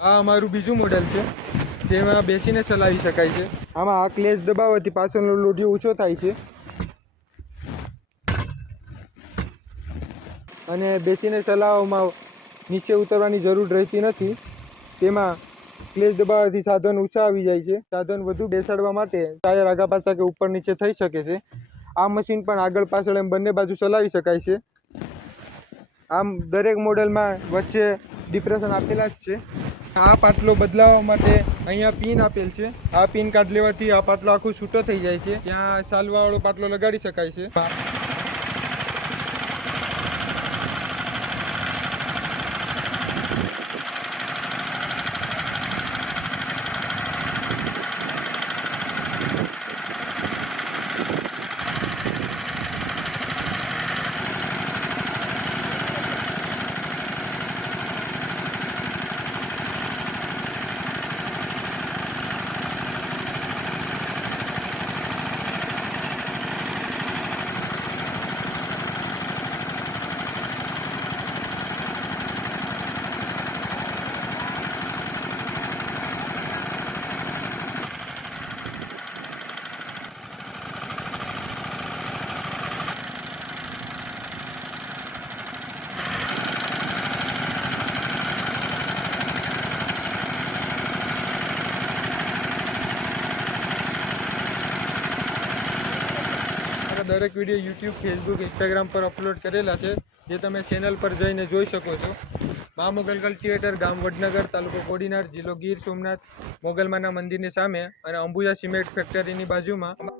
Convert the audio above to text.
આ અમારું બીજું મોડેલ છે, જેમાં બેસીને ચલાવી શકાય છે. આમાં આ ક્લેચ દબાવવાથી પાછળનો લોઢિયો ઊંચો થાય છે. અને બેસીને ચલાવવામાં નીચે ઉતરવાની જરૂર રહેતી નથી. તેમાં ક્લેચ દબાવવાથી સાધન ઊંચા આવી જાય છે. સાધન વધુ બેસાડવા માટે ટાયર આગા પાછા કે ઉપર નીચે થઈ શકે છે. આ મશીન પણ આગળ પાછળ એમ બંને બાજુ ચલાવી શકાય છે. આમ દરેક મોડેલમાં વચ્ચે ડિપ્રેશન આપેલા જ છે. આ પાટલો બદલાવવા માટે અહીંયા પિન આપેલ છે. આ પિન કાર્ડ લેવાથી આ પાટલો આખો છૂટો થઈ જાય છે. ત્યાં સાલવાવાળો પાટલો લગાડી શકાય છે. દરેક વીડિયો યુટ્યુબ, ફેસબુક, ઇન્સ્ટાગ્રામ પર અપલોડ કરેલા છે, જે તમે ચેનલ પર જઈને જોઈ શકો છો. મા મોગલ કલ્ટિવેટર ગામ વડનગર, તાલુકો કોડીનાર, જિલ્લો ગીર સોમનાથ, મોગલમાના મંદિરની સામે અને અંબુજા સિમેન્ટ ફેક્ટરીની બાજુમાં